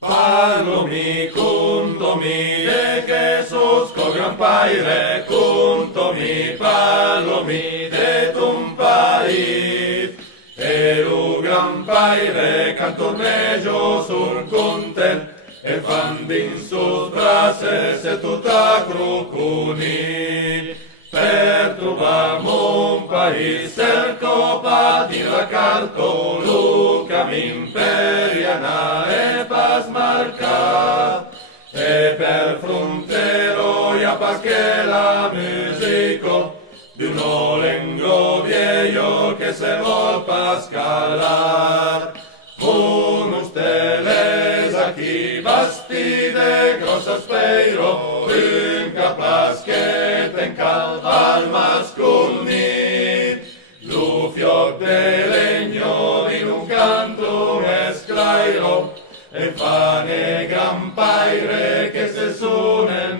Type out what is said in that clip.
Parlomi, contomi de Jesús, co gran paire, contomi, parlomi de ton país. Eru gran paire, cantor mello sur content, e fan dins sus braces e tutta crocunit. Per trobar mon país cerco patir la carto, lo camin per anar e pas marcar. E per frontero ja pas che la musico di un olengo viejo que se vol pas calar. Unos teles aquí basti de grosas peiro, un capaz que tenca al masculnit. Lu fioc de legno in un canto esclairo, e fane gran paire che se sunen